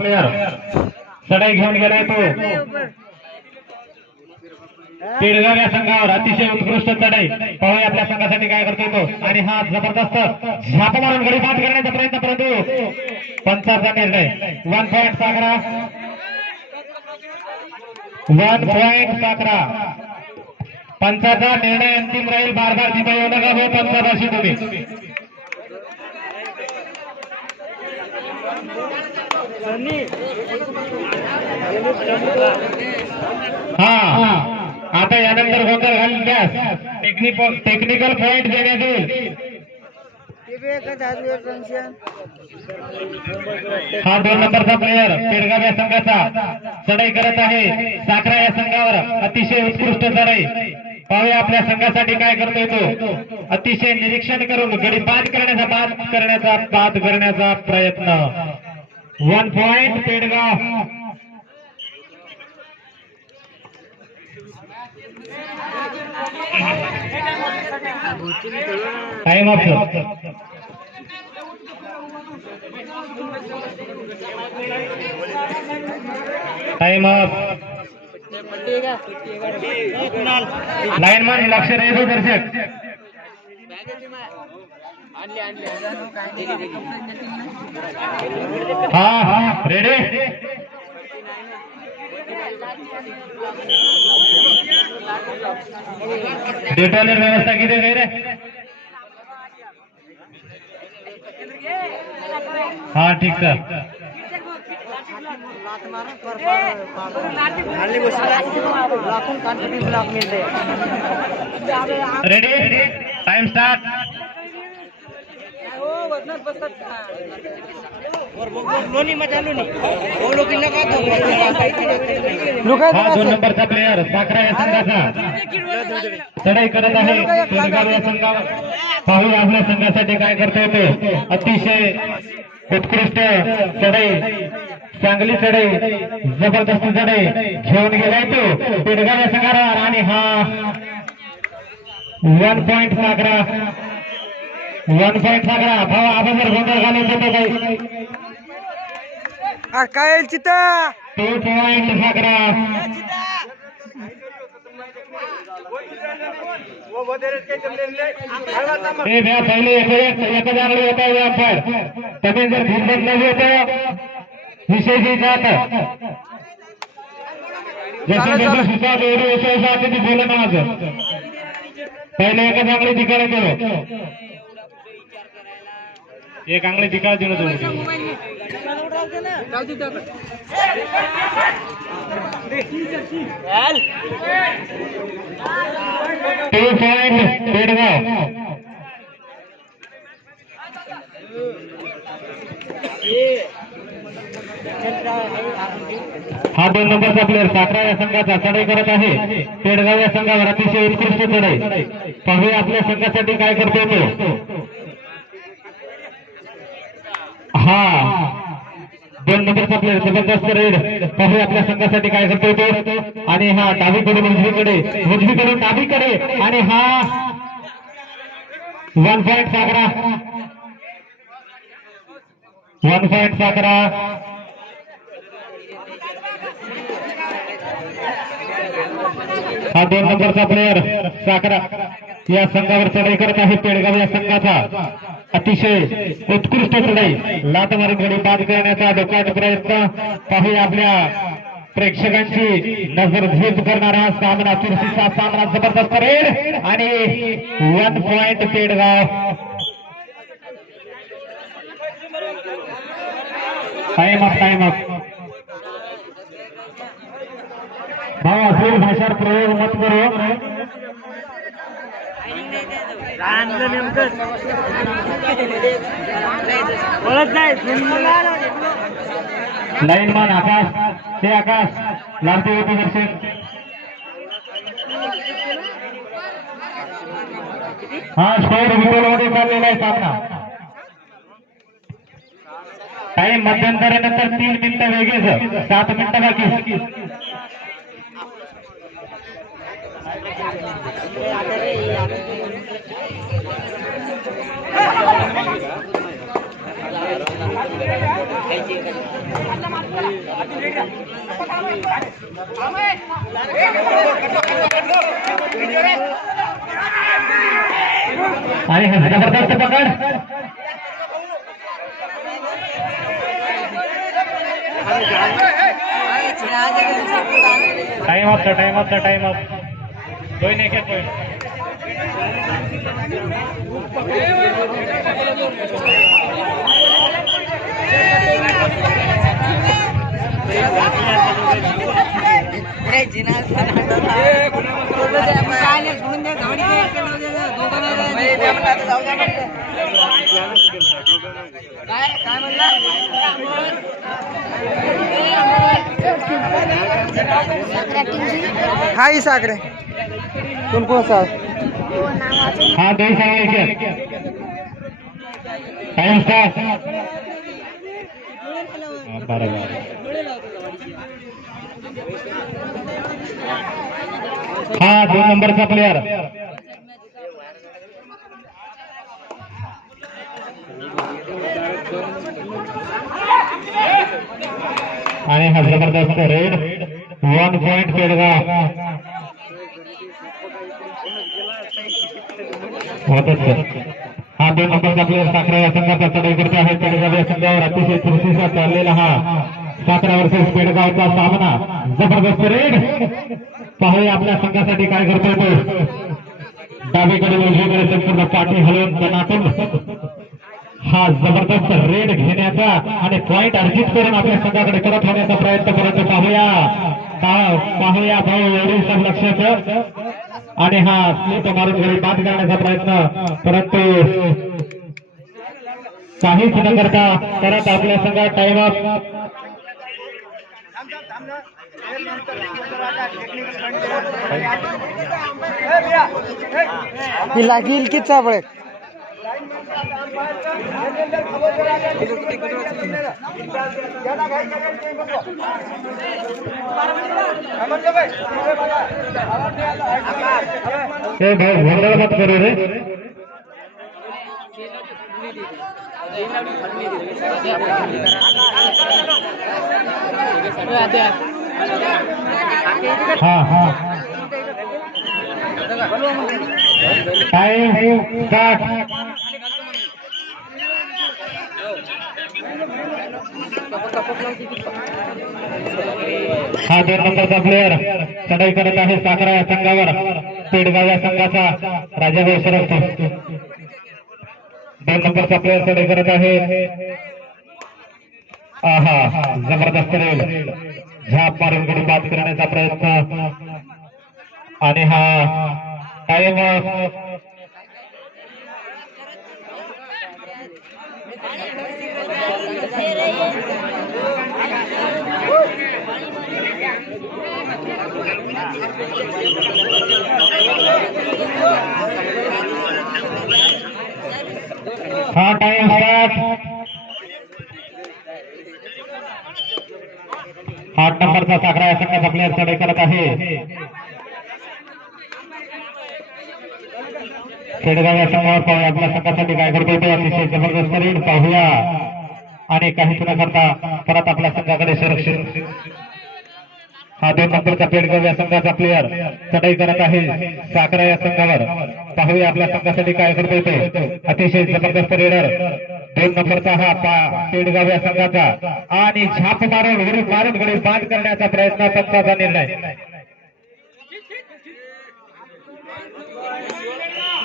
Player चढाई घेऊन गेलाय तो. पेडगाव या संघावर अतिशय उत्कृष्ट चढाई. पाहूया आपल्या संघासाठी काय करतो तो. आणि हा जबरदस्त झाप मारून गडी बाद करण्याचा प्रयत्न परंतु पंचाचा निर्णय. One point Sakara one point Sakara पंचाचा निर्णय अंतिम राहील. बार बार तिथे येऊ नका हो पंचाशी तुम्ही हा आता यानंतर गोंधळ घालून टेक्निकल टेक्निकल पॉईंट देण्यात येईल. हा दोन नंबरचा प्लेयर पेडगाव या संघाचा. चढाई करत आहे. साखरा या संघावर. अतिशय उत्कृष्ट चढाई. पाहूया आपल्या संघासाठी काय करतोय तो. अतिशय निरीक्षण करून गडी बाद करण्याचा बाद करण्याचा बाद करण्याचा प्रयत्न. One point Pedgaon time sir time up line मान लक्ष द्यायचं दर्शक हा हा रेडी डेटॉलेर व्यवस्था किती आहे रे हा। ठीक सर रेडी टाइम स्टार्ट हा. दोन नंबरचा प्लेयर साखरा या संघाचा. चढाई करत आहे. संघावर. पाहू आपल्या संघासाठी काय करता येतो अतिशय उत्कृष्ट चढाई. चांगली चढाई. जबरदस्त चढाई. घेऊन गेलाय तो. पेडगाव या संघावर आणि हा. One point Sakhara one point Sakhara भाऊ आपण जर गोंधळ घालून देतो काही. काय चिता? टू पॉइंट साखरा हे भ्या पहिले एक होता व्यापार तुम्ही जर भूक बदलली होतं विशेष जात. जसं जसं सुद्धा एवढी विषय जाते ती बोला ना माझं. पहिले एका जागडी तिकडे गेलो टू पॉइंट पेडगाव हा दोन नंबरचा प्लेअर साखरा या संघाचा चढाई करत आहे. पेडगाव या अतिशय उत्कृष्ट चढाई पाहूया आपल्या संघासाठी काय करतो तो. हा. दोन नंबरचा प्लेअर जबरदस्त रेड पाहूया आपल्या संघासाठी काय करतोय तो. आणि हा डावीकडून उजवीकडे उजवीकडून डावीकडे. आणि हा one point Sakara one point Sakara हा दोन नंबरचा प्लेअर साकरा या संघावर चढाई करत आहे पेडगाव या संघाचा. अतिशय उत्कृष्ट चढाई लाट मारून बाद करण्याचा डोक्यात प्रयत्न. पाहूया आपल्या प्रेक्षकांची नजर झेप करणारा सामना चुरशीचा सामना जबरदस्त रेड आणि one point Pedgaon. Time off time off भाव असेल प्रयोग मत करू आणलं नेमकं. ओळख नाही. लाईन मान आकाश ते आकाश लांबते होते दर्शक हा स्कोरमध्ये चाललेला आहे सामना. टाइम मध्यंतरानंतर तीन मिनिटं वेगळेच. सात मिनिटं बाकी. आणि हा ज़बरदस्त पकड। Time up time up time up कोई नहीं क्या कोई? हाय साखरे. कोण कोण असा हा दो सौ एक टाइम स्टार्ट हाँ, बारह बारह हाँ प्लेयर आणि हा जबरदस्त रेड वन पॉइंट पेडगाव. होतच हा दोन नंबरचा प्लेअर साखरा या संघाचा चढाई करतो आहे. पेडगाव या संघावर अतिशय चुरशीचा चाललेला हा साखरा वर्सेस पेडगावचा सामना. जबरदस्त रेड. पाहूया आपल्या संघासाठी काय करतोय तो. डावीकडे उजवीकडे संपूर्ण पाठी हलवून तनातून. हा जबरदस्त रेड घेण्याचा आणि पॉईंट अर्जित करून आपल्या संघाकडे करत राहण्याचा प्रयत्न परंतु पाहूया. पाहूया भाऊ एवढी सब लक्षात. आणि हा स्लिप मारून घरी बाद करण्याचा प्रयत्न परंतु काहीच न करता परत आपल्या संघात टाइम अप ही की चाबळे हे भाऊ घोंगडा मत करू रे हा हा। टाइम स्टार्ट हा दोन नंबरचा प्लेअर चढाई करत आहे साखरा या संघावर. पेडगाव या संघाचा राजाभाऊ सरपतो दोन नंबरचा प्लेअर चढाई करत आहे. आहा जबरदस्त रेल. झाप मारून कडून बाद करण्याचा प्रयत्न. आणि हा टाइम हा टाइम स्टार्ट आठ नंबरचा साखरा संघाचा प्लेअर चढाई करत आहे खेडगाव या संघावर पाहूया आपल्या संघासाठी काय करतोय तो अतिशय जबरदस्त रेड. पाहूया. आणि काहीच न करता परत आपल्या संघाकडे सुरक्षित. हा दोन नंबरचा पेडगाव या संघाचा प्लेअर चढाई करत आहे साखरा या संघावर. पाहूया आपल्या संघासाठी काय करतोय तो. अतिशय जबरदस्त रेडर. दोन नंबरचा हा पेडगाव या संघाचा. आणि झाप मारून गडी मारून गडी बाद करण्याचा प्रयत्न पंचाचा निर्णय.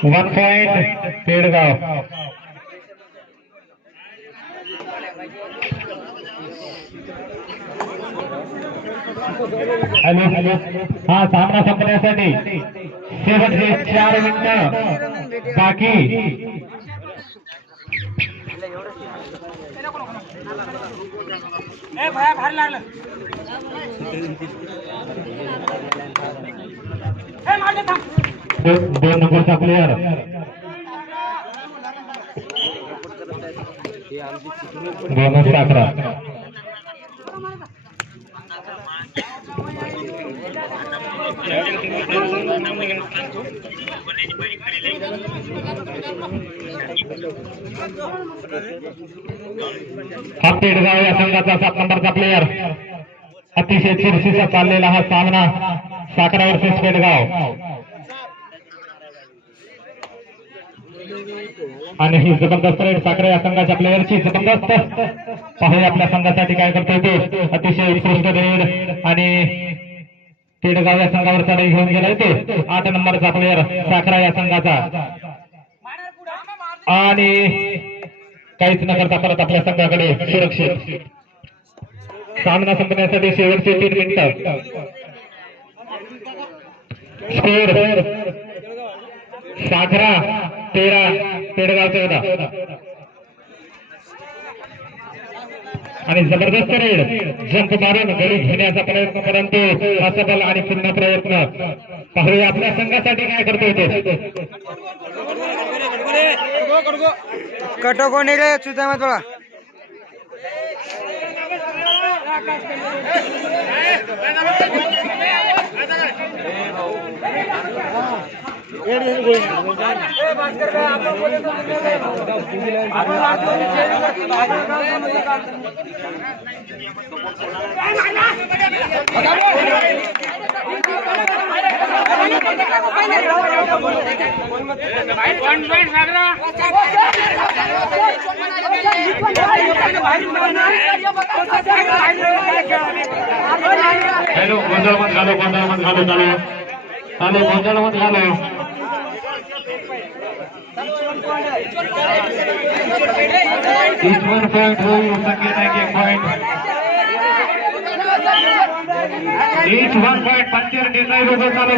One point Pedgaon hello hello. हा सामना संपण्यासाठी शेवटचे चार मिनिट बाकी। दोन दोन नंबरचा प्लेअर बोनस अकरा हा पेडगाव या संघाचा प्लेयर अतिशय चुरशीचा चाललेला हा सामना साखरा वर्सेस पेडगाव आणि ही जबरदस्त रेड साखरे या संघाच्या प्लेयरची जबरदस्त. पाहूया आपल्या संघासाठी काय करतोय ते? अतिशय उत्कृष्ट रेड. आणि केडगाव या संघावर चढाई घेऊन गेलाय ते. आठ नंबरचा प्लेयर साखरा या संघाचा. आणि काहीच न करता परत आपल्या संघाकडे सुरक्षित. सामना संपण्यासाठी शेवटचे तीन मिनिटं. स्कोर. साखरा. तेरा पेडगाव चौदा आणि जबरदस्त रेड जंप मारून घरी घेण्याचा प्रयत्न परंतु असफल आणि पुन्हा प्रयत्न. पाहूया आपल्या संघासाठी काय करतोय ते. कटो कोणी रे तुझा थोडा. हॅलो गोंधळ मत घालो गोंधळ मत घालो चालू चालू गोंधळ मत घालो इच पॉइंट पॉईंट होईल संकेत आहे एक पॉईंट इच वन पॉईंट पंचर निर्णय चालू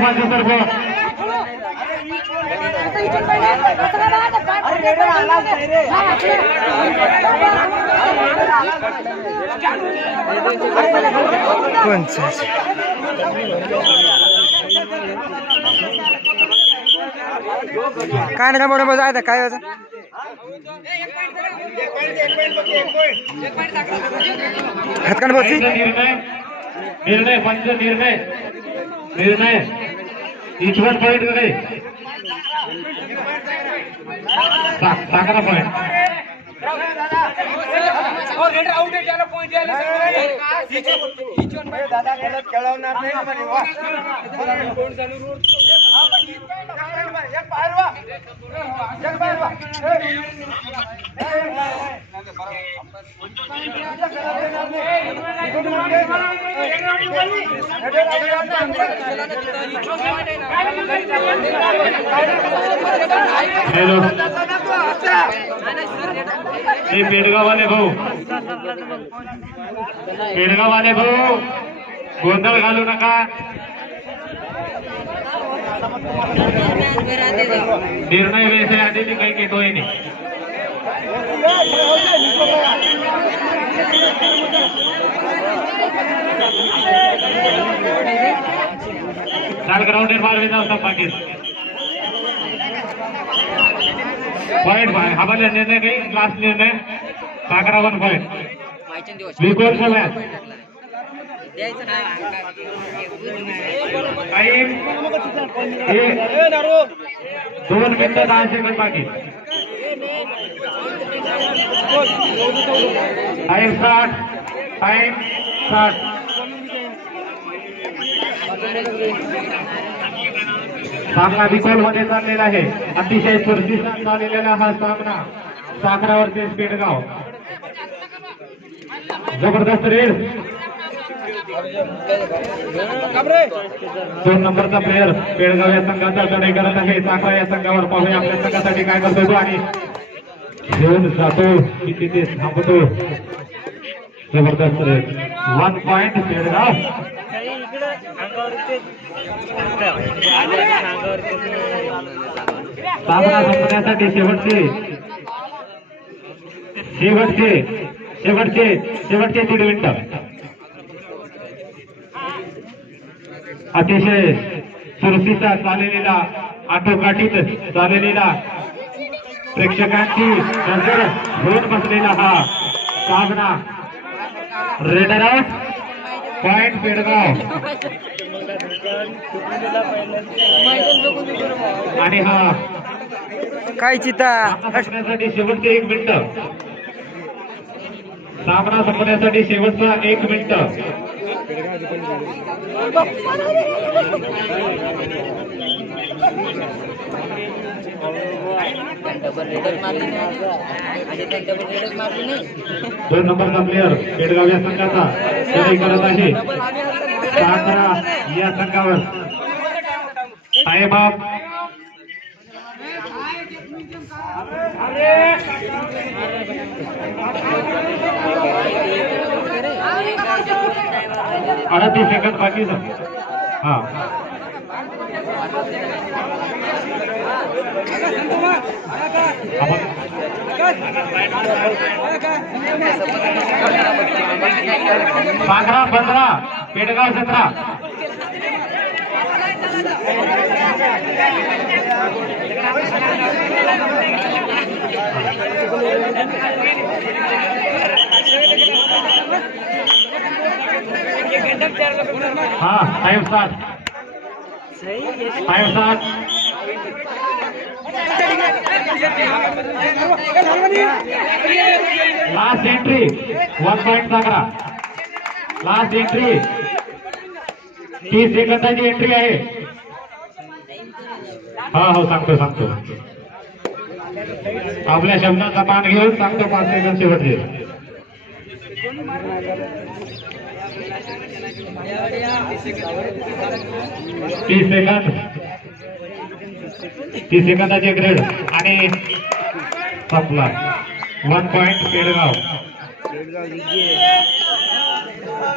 पंचायत काय नाही मोठं मजा आहे काय बसली पंच निर्णय निर्णय पंच निर्णय. निर्णय. वन पॉईंटकडे साखरा पॉईंट हॅलो हे पेडगाववाले भाऊ. पेडगाववाले भाऊ गोंधळ घालू नका. निर्णय वेळेस आधी काही घेतोय नाही. चाल ग्राउंड मारले जाऊ पाकिस पॉइंट हा मला निर्णय काही लास्ट निर्णय. साखरा वन पॉइंट टाईम एक दोन मिनिटं दहा सेकंड बाकी टाईम साठ टाईम साठ सामना विकोलमध्ये चाललेला आहे. अतिशय प्रतिष्ठान चाललेला हा सामना. साखरावरचे पेडगाव जबरदस्त रेड. दोन नंबरचा प्लेअर बेळगाव या संघाचा चढाई करत आहे. साखरा या संघावर पाहूया आपल्या संघासाठी काय करतो तो आणि घेऊन जातो. की तिथे थांबतो. जबरदस्त वन पॉइंट बेळगाव. सामना संपण्यासाठी शेवटचे. शेवटचे. शेवटचे. शेवटचे दीड मिनिटं. अतिशय सुरक्षिता चाललेला आठोकाठीत चाललेला प्रेक्षकांची नजर घेऊन बसलेला हा सामना रेडर आउट पॉइंट पेडगाव आणि हा काय चिता? शेवटचे एक मिनिट. सामना संपण्यासाठी शेवटचा एक मिनिट. दोन नंबरचा प्लेअर बेडगाव या संघाचा. लढाई करत आहे? या संघावर. साहेबाब अडतीस सेकंद बाकी आहे. हा. पंधरा पंधरा पेडगाव सतरा हा साहेब सात. साहेब सात. Last entry one point Sagara. Last entry तीस सेकंदाची एंट्री आहे. हा हो सांगतो सांगतो. आपल्या शब्दाचा मान घेऊन सांगतो पाच सेकंद शेवटचे. तीस सेकंद. तीस सेकंदाचे ग्रेड. आणि संपला. One point Pedgaon